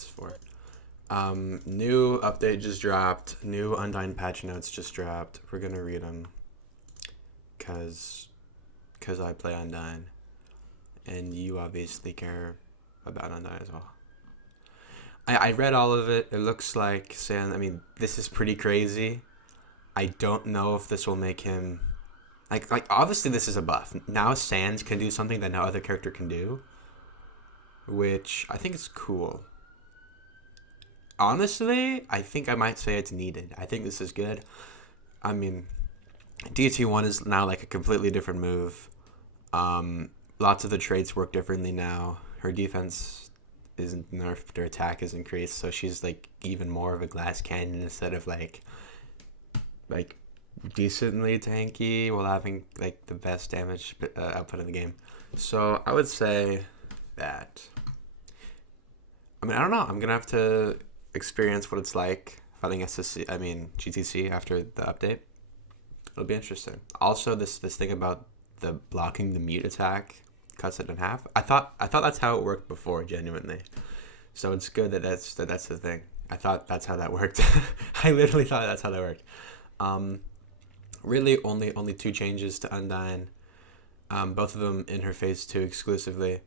that's for. New update just dropped. New Undyne patch notes just dropped. We're gonna read them, cause I play Undyne, and you obviously care about Undyne as well. I read all of it. It looks like Sand. I mean, this is pretty crazy. I don't know if this will make him like obviously this is a buff. Now Sans can do something that no other character can do, which I think is cool. Honestly, I think I might say it's needed. I think this is good. I mean, DT1 is now like a completely different move. Lots of the traits work differently now. Her defense isn't nerfed, her attack is increased, so she's like even more of a glass cannon instead of like decently tanky while having like the best damage output in the game. So I would say that. I mean, I don't know. I'm gonna have to experience what it's like fighting GTC after the update. It'll be interesting. Also, this thing about the blocking the mute attack cuts it in half. I thought that's how it worked before, genuinely. So it's good that that's the thing. I thought that's how that worked. I literally thought that's how that worked. Really, only two changes to Undyne. Both of them in her phase 2 exclusively.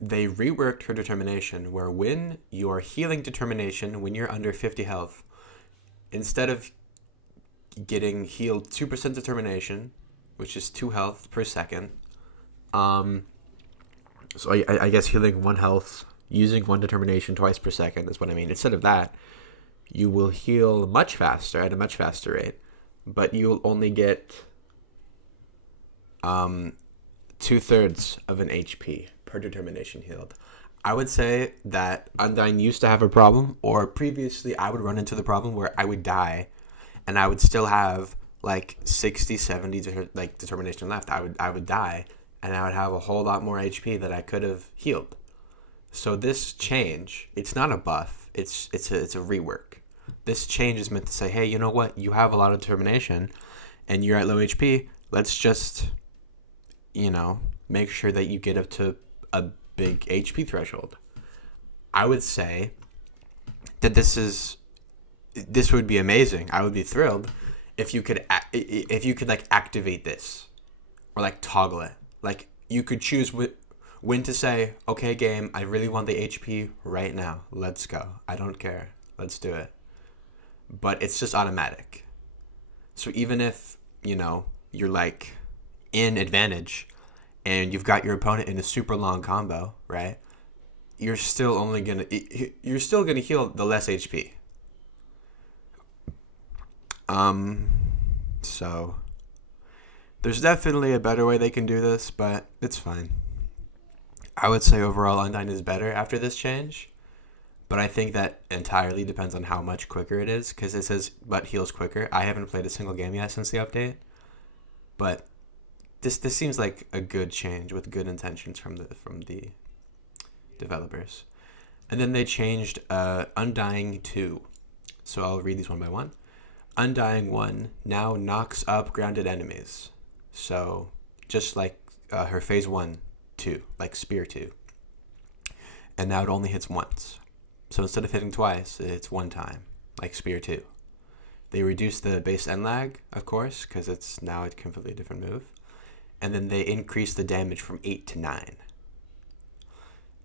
They reworked her determination, where when you are healing determination, when you're under 50 health, instead of getting healed 2% determination, which is 2 health per second, so I guess healing 1 health using 1 determination twice per second is what I mean. Instead of that, you will heal much faster at a much faster rate, but you'll only get 2/3 of an HP per determination healed. I would say that Undyne used to have a problem, or previously I would run into the problem where I would die and I would still have like 60, 70 determination left. I would die and I would have a whole lot more HP that I could have healed. So this change, it's not a buff, it's a rework. This change is meant to say, hey, you know what? You have a lot of determination and you're at low HP. Let's just, make sure that you get up to a big HP threshold. I would say that this would be amazing. I would be thrilled if you could activate this or like toggle it. Like you could choose when to say, okay, game, I really want the HP right now. Let's go. I don't care. Let's do it. But it's just automatic. So even if, you're like in advantage and you've got your opponent in a super long combo, right? You're still gonna heal the less HP. So there's definitely a better way they can do this, but it's fine. I would say overall Undyne is better after this change, but I think that entirely depends on how much quicker it is, because it says but heals quicker. I haven't played a single game yet since the update, but this seems like a good change with good intentions from the developers. And then they changed Undying 2. So I'll read these one by one. Undying 1 now knocks up grounded enemies. So just like her phase 1, 2, like Spear 2. And now it only hits once. So instead of hitting twice, it's one time, like Spear 2. They reduced the base end lag, of course, because it's now a completely different move. And then they increased the damage from 8 to 9.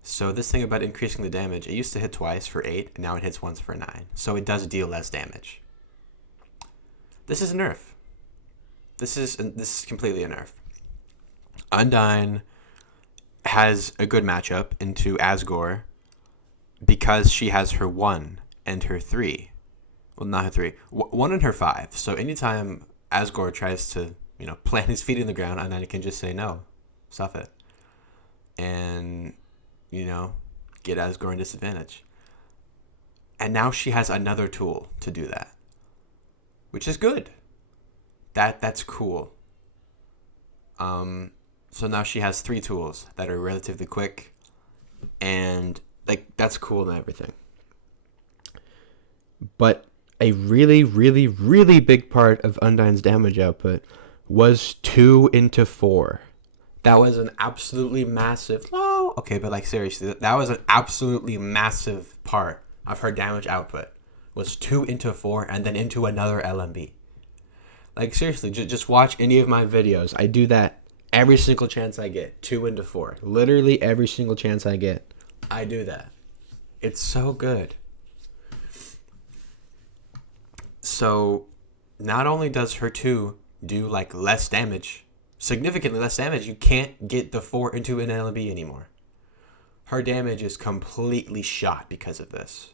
So this thing about increasing the damage, it used to hit twice for 8, and now it hits once for 9. So it does deal less damage. This is a nerf. This is completely a nerf. Undyne has a good matchup into Asgore because she has her 1 and her 3. Well, not her 3. 1 and her 5. So anytime Asgore tries to, plant his feet in the ground, Undyne can just say no. Stuff it. And, get Asgore in disadvantage. And now she has another tool to do that, which is good. That's cool. So now she has 3 tools that are relatively quick, and that's cool and everything. But a really, really, really big part of Undyne's damage output was 2 into 4. That was an absolutely massive. Oh, okay, but like seriously, that was an absolutely massive part of her damage output. Was 2 into 4 and then into another LMB. Like seriously, just watch any of my videos. I do that every single chance I get. 2 into 4. Literally every single chance I get, I do that. It's so good. So, not only does her 2 do like less damage, significantly less damage, you can't get the 4 into an LMB anymore. Her damage is completely shot because of this.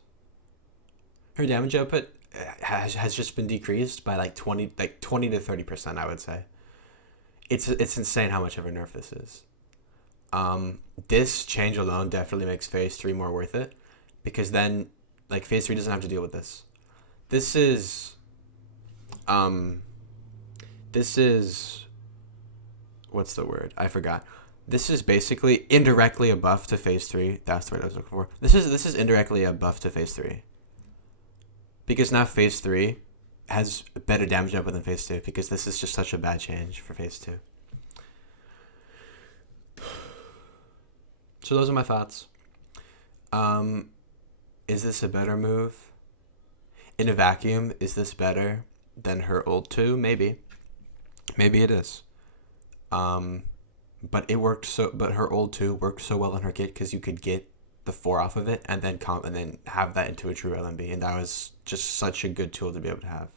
Her damage output has just been decreased by like 20 to 30%, I would say. It's insane how much of a nerf this is. This change alone definitely makes phase 3 more worth it, because then like phase 3 doesn't have to deal with this. This is what's the word? I forgot. This is basically indirectly a buff to phase 3. That's the word I was looking for. This is indirectly a buff to phase 3. Because now phase 3 has better damage output than phase 2, because this is just such a bad change for phase 2. So those are my thoughts. Is this a better move? In a vacuum, is this better than her old 2? Maybe. Maybe it is. But it worked but her old 2 worked so well on her kit because you could get the 4 off of it and then have that into a true LMB, and that was just such a good tool to be able to have.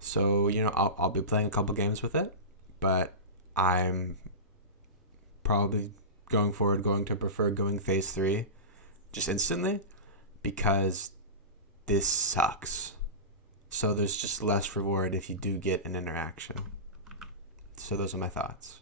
So I'll be playing a couple games with it, but I'm probably going to prefer going phase 3 just instantly, because this sucks. So there's just less reward if you do get an interaction. So those are my thoughts.